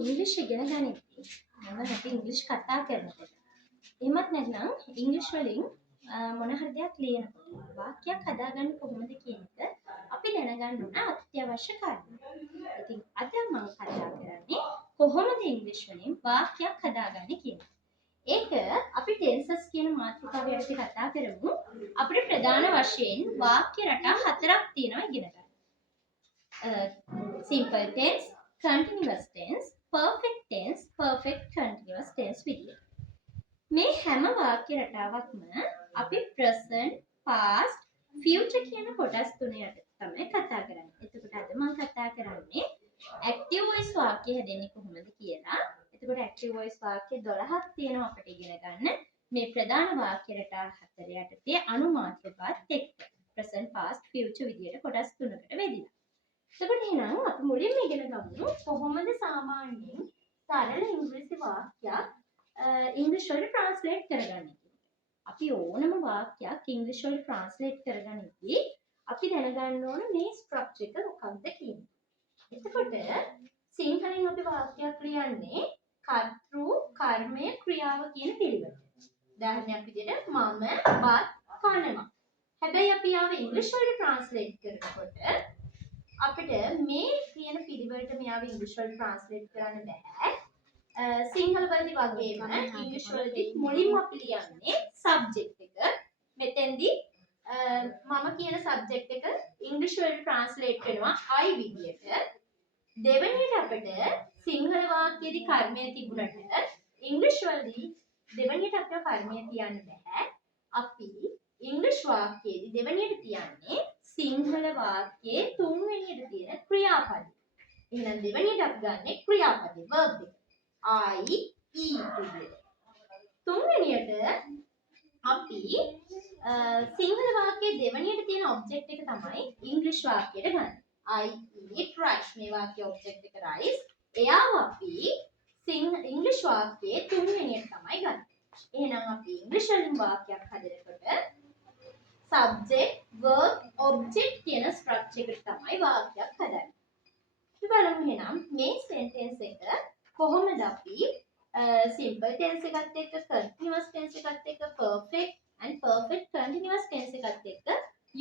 ඉංග්‍රීසි ඉගෙන ගනිද්දී මම අපි ඉංග්‍රීසි කතා කරනකොට එහෙමත් නැත්නම් ඉංග්‍රීසි වලින් මොන හරි දෙයක් ලියනකොට වාක්‍යයක් හදාගන්න කොහොමද කියන එක අපි දැනගන්න ඕන අත්‍යවශ්‍ය කාරණා. ඉතින් අද මම කතා කරන්නේ කොහොමද ඉංග්‍රීසි වලින් වාක්‍යයක් හදාගන්නේ කියන එක. ඒක අපි ටෙන්සස් කියන මාතෘකාව යටතේ කතා කරමු. අපිට ප්‍රධාන වශයෙන් වාක්‍ය රටා හතරක් තියෙනවා ඉගෙන ගන්න. simple tense, continuous tense, perfect tense, perfect continuous tense විදියට. මේ හැම වාක්‍ය රටාවක්ම අපි present, past, future කියන කොටස් තුනකට තමයි කතා කරන්නේ. එතකොට අද මම කතා කරන්නේ active voice වාක්‍ය හැදෙන්නේ කොහොමද කියලා. එතකොට active voice වාක්‍ය 12ක් තියෙනවා අපිට ඉගෙන ගන්න. මේ ප්‍රධාන වාක්‍ය රටා හතර යටතේ අනුමාත්‍රකාත් එක්ක present, past, future විදියට කොටස් තුනකට බෙදිලා. එතකොට එහෙනම් අපි මුලින්ම ඉගෙන ගමු කොහොමද සාමාන්‍යයෙන් සරල ඉංග්‍රීසි වාක්‍යයක් ඉංග්‍රීසි වලට ට්‍රාන්ස්ලේට් කරගන්නේ කියලා. අපි ඕනම වාක්‍යයක් ඉංග්‍රීසි වලට ට්‍රාන්ස්ලේට් කරගන්නදී අපි දැනගන්න ඕන මේ ස්ට්‍රක්චර් එක මොකක්ද කියන්නේ. එතකොට සිංහලෙන් අපි වාක්‍යයක් ලියන්නේ කර්තෘ කර්මය ක්‍රියාව කියන පිළිවෙලට. උදාහරණයක් විදිහට මම බත් කනවා. හැබැයි අපි ආව ඉංග්‍රීසි වලට ට්‍රාන්ස්ලේට් කරනකොට අපිට මේ කියන පිළිවෙලට මෙයාව ඉංග්‍රීසි වලට ට්‍රාන්ස්ලේට් කරන්න බෑ. සිංහල වලදී වගේම ඉංග්‍රීසි වලදී මුලින්ම අපි ලියන්නේ සබ්ජෙක්ට් එක. මෙතෙන්දී මම කියන සබ්ජෙක්ට් එක ඉංග්‍රීසි වලට ට්‍රාන්ස්ලේට් වෙනවා I විදියට. දෙවෙනියට අපිට සිංහල වාක්‍යයේදී කර්මය තිබුණට ඉංග්‍රීසි වලදී දෙවෙනියට අපිට කර්මය තියන්න බෑ. අපි ඉංග්‍රීසි වාක්‍යයේදී දෙවෙනියට තියන්නේ සිංහල වාක්‍යයේ තුන්වෙනියට තියෙන ක්‍රියාපද. එහෙනම් දෙවෙනියට අපි ගන්නෙ ක්‍රියාපද verb එක. I eat විදියට. තුන්වෙනියට අපි සිංහල වාක්‍යයේ දෙවෙනියට තියෙන ඔබ්ජෙක්ට් එක තමයි ඉංග්‍රීසි වාක්‍යයට ගන්න. I eat rice. මේ වාක්‍යයේ ඔබ්ජෙක්ට් එක rice. එයාව අපි ඉංග්‍රීසි වාක්‍යයේ තුන්වෙනියට තමයි ගන්න. එහෙනම් අපි ඉංග්‍රීසි වලින් වාක්‍යයක් හදනකොට subject, verb, object කියන ස්ට්‍රක්චර් එකට තමයි වාක්‍යයක් හදන්නේ. අපි බලමු එහෙනම් මේ sentence එක කොහොමද අපි simple tense එකත් එක්ක continuous tense එකත් එක්ක perfect and perfect continuous tense එකත් එක්ක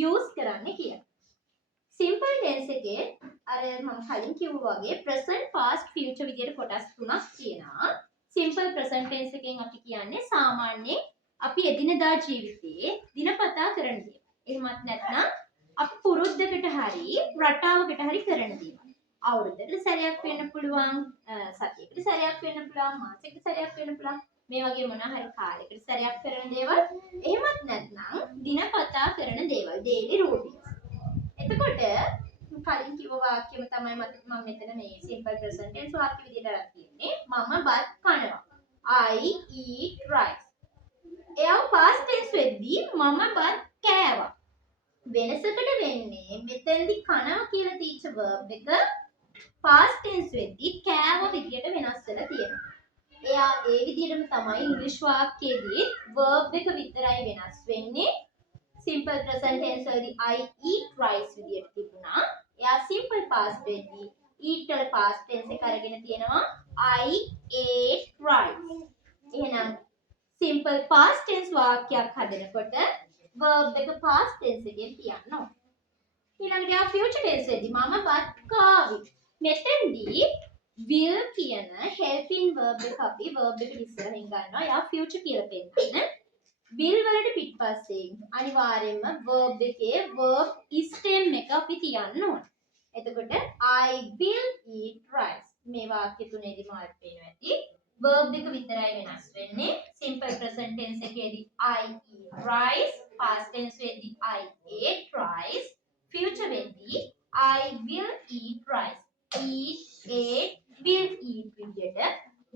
use කරන්නේ කියලා. simple tense එකේ අර මම කලින් කිව්වා වගේ present, past, future විදියට කොටස් තුනක් තියෙනවා. simple present tense එකෙන් අපි කියන්නේ සාමාන්‍යයෙන් අපි එදිනදා ජීවිතයේ දිනපතා කරන දේවල්. එහෙමත් නැත්නම් අපි පුරුද්දකට හරි රටාවකට හරි කරන දේවල්. අවුරුද්දකට සැරයක් වෙන්න පුළුවන්, සතියකට සැරයක් වෙන්න පුළුවන්, මාසෙකට සැරයක් වෙන්න පුළුවන්. මේ වගේ මොනවා හරි කාලයකට සැරයක් කරන දේවල්. එහෙමත් නැත්නම් දිනපතා කරන දේවල්, daily routines. එතකොට කලින් කිව්ව වාක්‍යෙම තමයි මම මෙතන මේ simple present tense වාක්‍ය විදිහට අරන් තියෙන්නේ. මම බත් කනවා. I eat rice. එයා past tense වෙද්දී මම බත් කෑවා. වෙනසකට වෙන්නේ මෙතෙන්දි කනවා කියලා තීච්ච verb එක past tense වෙද්දී කෑව විදියට වෙනස් වෙලා තියෙනවා. එයා ඒ විදිහටම තමයි ඉංග්‍රීසි වාක්‍යයේදී verb එක විතරයි වෙනස් වෙන්නේ. simple present tense වලදී I eat rice විදියට තිබුණා. එයා simple past වෙද්දී eat වල past tense එක අරගෙන තියෙනවා I ate rice. එහෙනම් simple past tense වාක්‍යයක් හදනකොට verb එක past tense එකෙන් තියන්න ඕන. ඊළඟට යා future tense එකේදී මම බත් කාවි. මෙතෙන්දී will කියන helping verb එක අපි verb එක ඉස්සරහින් ගන්නවා. යා future කියලා පෙන්නන්න. will වලට පිටපස්සේ අනිවාර්යයෙන්ම verb එකේ verb stem එක අපි තියන්න ඕන. එතකොට I will eat rice. මේ වාක්‍ය තුනේදී මාර්ක් වෙනවා ඇති. verb එක විතරයි වෙනස් වෙන්නේ. simple present tense එකේදී I eat rice, past tense වෙද්දී I ate rice, future වෙද්දී I will eat rice. eat, ate, will eat විදියට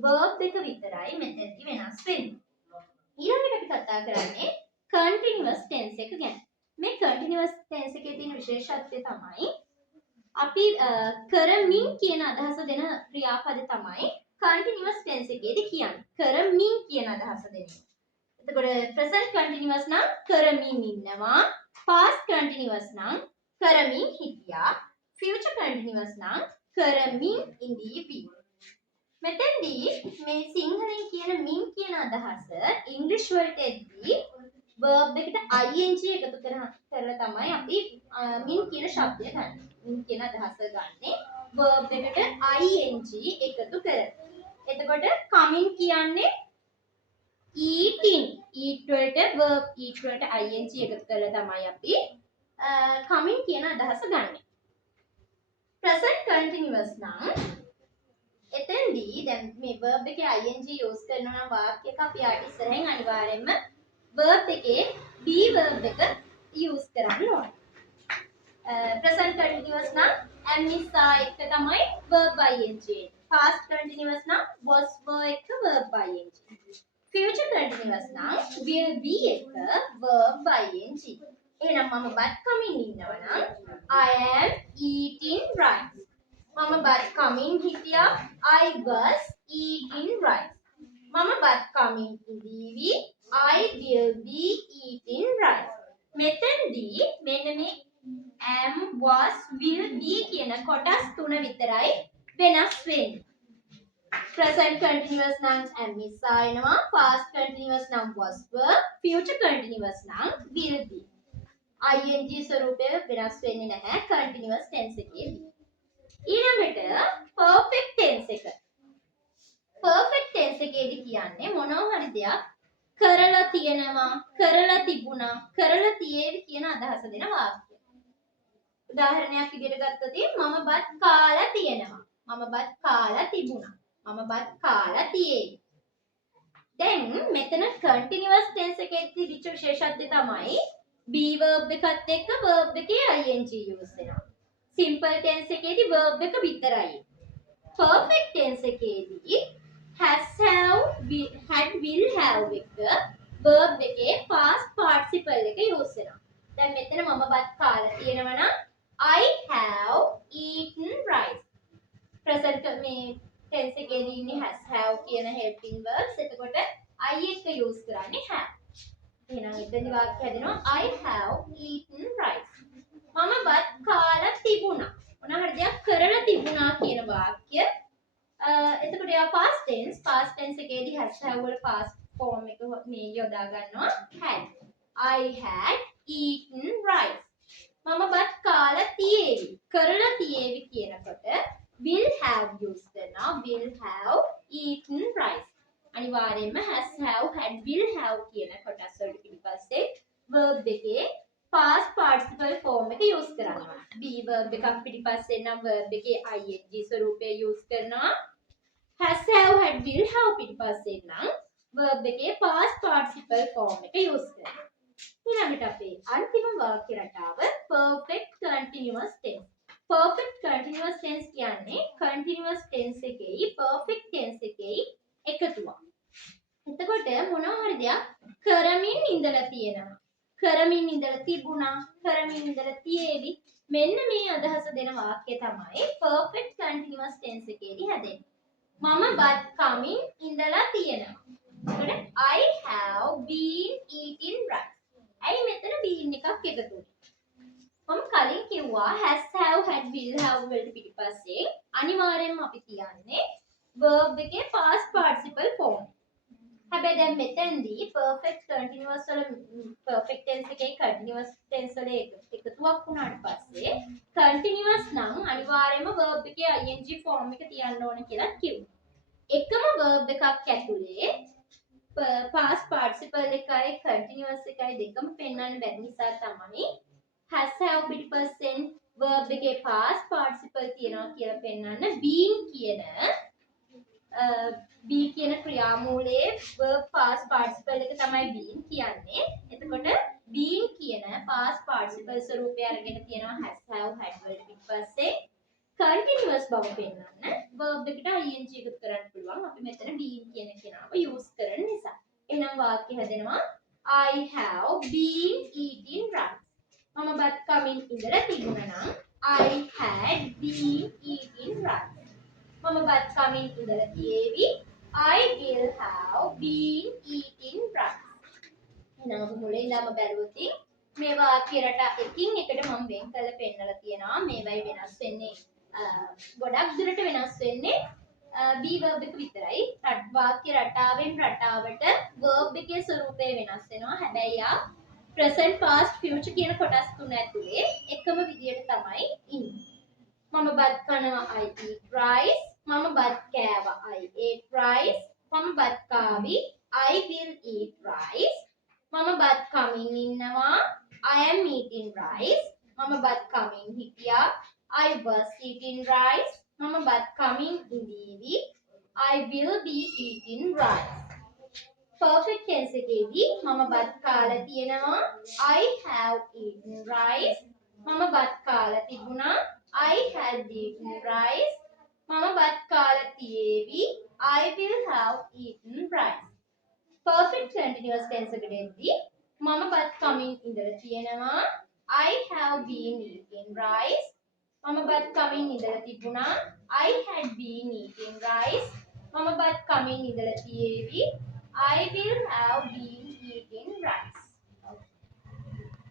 verb එක විතරයි මෙතනදී වෙනස් වෙන්නේ. ඊළඟට අපි කතා කරන්නේ continuous tense එක ගැන. මේ continuous tense එකේ තියෙන විශේෂත්වය තමයි අපි කරමින් කියන අදහස දෙන ක්‍රියාපද තමයි continuous tense එකේදී කියන්නේ. කරමින් කියන අදහස දෙන්නේ. එතකොට present continuous නම් කරමින් ඉන්නවා, past continuous නම් කරමින් හිටියා, future continuous නම් කරමින් ඉඳීවි. මෙතෙන්දී මේ සිංහලෙන් කියන මින් කියන අදහස ඉංග්‍රීසි වලට එද්දී verb එකට ing එකතු කරලා තමයි අපි මින් කියන ශබ්දය ගන්න. මින් කියන අදහස ගන්නෙ verb එකට ing එකතු කරලා. එතකොට coming කියන්නේ eating. eat වලට verb eat වලට ing එකතු කරලා තමයි අපි coming කියන අදහස ගන්නෙ. present continuous නම් එතෙන්දී දැන් මේ verb එකේ ing use කරනවා නම් වාක්‍යයක අපි ආට ඉස්සරහින් අනිවාර්යයෙන්ම verb එකේ be verb එක use කරන්න ඕනේ. present continuous නම් am is are එක තමයි verb ing. past continuous නම් was were එක verb ing. future continuous නම් will be එක verb ing. එහෙනම් මම but coming ඉන්නවා නම් I am eating rice. Mama but coming හිටියා I was eating rice. Mama but coming ඉදීවි I will be eating rice. මෙතෙන්දී මෙන්න මේ am was will be කියන කොටස් තුන විතරයි වෙනස් වෙන්නේ. present continuous නම් am is ආයනවා, past continuous නම් was were, future continuous නම් will be. ing ස්වරූපය වෙනස් වෙන්නේ නැහැ continuous tense එකේදී. ඊළඟට perfect tense එක. perfect tense එකේදී කියන්නේ මොනවා හරි දෙයක් කරලා තියෙනවා, කරලා තිබුණා, කරලා තියේවි කියන අදහස දෙන වාක්‍ය. උදාහරණයක් විදිහට ගත්තොත් මම බත් කාලා තියෙනවා, මම බත් කාලා තිබුණා, මම බත් කාලා තියේවි. දැන් මෙතන continuous tense එකේදී තිබිච්ච විශේෂත්වය තමයි be verb එකත් එක්ක verb එකේ ing use වෙනවා. simple tense එකේදී verb එක විතරයි. perfect tense එකේදී has have had will have එක verb එකේ past participle එක use වෙනවා. දැන් මෙතන මම බත් කාලා තියෙනවා නම් I have eaten rice. present මේ tense එකේදී ඉන්නේ has have කියන helping verbs. එතකොට I එක use කරන්නේ have. එහෙනම් එතනදි වාක්‍ය හැදෙනවා I have eaten rice. මම බත් කාලා තිබුණා. මොනවා හරි දෙයක් කරලා තිබුණා කියන වාක්‍ය. එතකොට යා past tense එකේදී has have වල past form එක මේ යොදා ගන්නවා had. I had eaten rice. මම බත් කාලා තියේවි. කරලා තියේවි කියනකොට will have use කරනවා. will have eaten rice. අනිවාර්යයෙන්ම has have had will have කියන කොටස් වලට පිටිපස්සේ verb එකේ past participle form එක use කරනවා. be verb එකක් පිටිපස්සේ නම් verb එකේ ing ස්වරූපය use කරනවා. has have had will have පිටිපස්සේ නම් verb එකේ past participle form එක use කරනවා. ඊළඟට අපේ අන්තිම වාක්‍ය රටාව perfect continuous tense. perfect continuous tense කියන්නේ continuous tense එකේයි perfect tense එකේයි එකතුවක්. එතකොට මොනවා හරි දෙයක් කරමින් ඉඳලා තියෙනවා, කරමින් ඉඳලා තිබුණා, කරමින් ඉඳලා තියේවි. මෙන්න මේ අදහස දෙන වාක්‍ය තමයි perfect continuous tense එකේදී හැදෙන්නේ. මම බත් කමින් ඉඳලා තියෙනවා. එතකොට I have been eating rice. ඇයි මෙතන been එකක් එකතු වෙන්නේ? මම කලින් කිව්වා has have had will have වලට පිටිපස්සේ අනිවාර්යයෙන්ම අපි කියන්නේ verb එකේ past participle form. හැබැයි දැන් මෙතෙන්දී perfect continuous වල perfect tense එකේ continuous tense වල එකතුවක් වුණාට පස්සේ continuous නම් අනිවාර්යයෙන්ම verb එකේ ing form එක තියන්න ඕන කියලා කිව්වා. එකම verb එකක් ඇතුලේ past participle එකයි continuous එකයි දෙකම පෙන්වන්න බැරි නිසා තමයි has have පිටිපස්සෙන් verb එකේ past participle තියනවා කියලා පෙන්වන්න been කියන be කියන ක්‍රියාමූලයේ verb past participle එක තමයි been කියන්නේ. එතකොට been කියන past participle ස්වරූපය අරගෙන තියෙනවා has have had වලට පිටපස්සේ continuous බව පෙන්වන්න verb එකට ing එකතු කරන්න පුළුවන්. අපි මෙතන been කියන කෙනාව use කරන නිසා. එහෙනම් වාක්‍ය හැදෙනවා I have been eating rice. මම බත් කමින් ඉඳලා තිබුණා නම් I had been eating rice. මම බත් කමින් ඉඳලා තියේවි I will have been eating rice. එහෙනම් අපි මුලින් ඉඳන්ම බැලුවොත් මේ වාක්‍ය රට එකින් එකට මම වෙන් කරලා පෙන්නලා තියෙනවා. මේවයි වෙනස් වෙන්නේ ගොඩක් දුරට වෙනස් වෙන්නේ be verb එක විතරයි. වාක්‍ය රටාවෙන් රටාවට verb එකේ ස්වරූපය වෙනස් වෙනවා. හැබැයි යා present past future කියන කොටස් තුන ඇතුලේ එකම විදියට තමයි ඉන්නේ. මම බත් කනවා I eat rice. මම බත් කෑවා I ate rice. මම බත් කාවි I will eat rice. මම බත් කමින් ඉන්නවා I am eating rice. මම බත් කමින් හිටියා I was eating rice. මම බත් කමින් ඉඳීවි I will be eating rice. Perfect tense එකේදී මම බත් කාලා තියෙනවා I have eaten rice. මම බත් කාලා තිබුණා I had eaten rice. මම බත් කාලා තියේවි I will have eaten rice. Perfect continuous tense එකකදී මම බත් කමින් ඉඳලා තියෙනවා I have been eating rice. මම බත් කමින් ඉඳලා තිබුණා I had been eating rice. මම බත් කමින් ඉඳලා තියේවි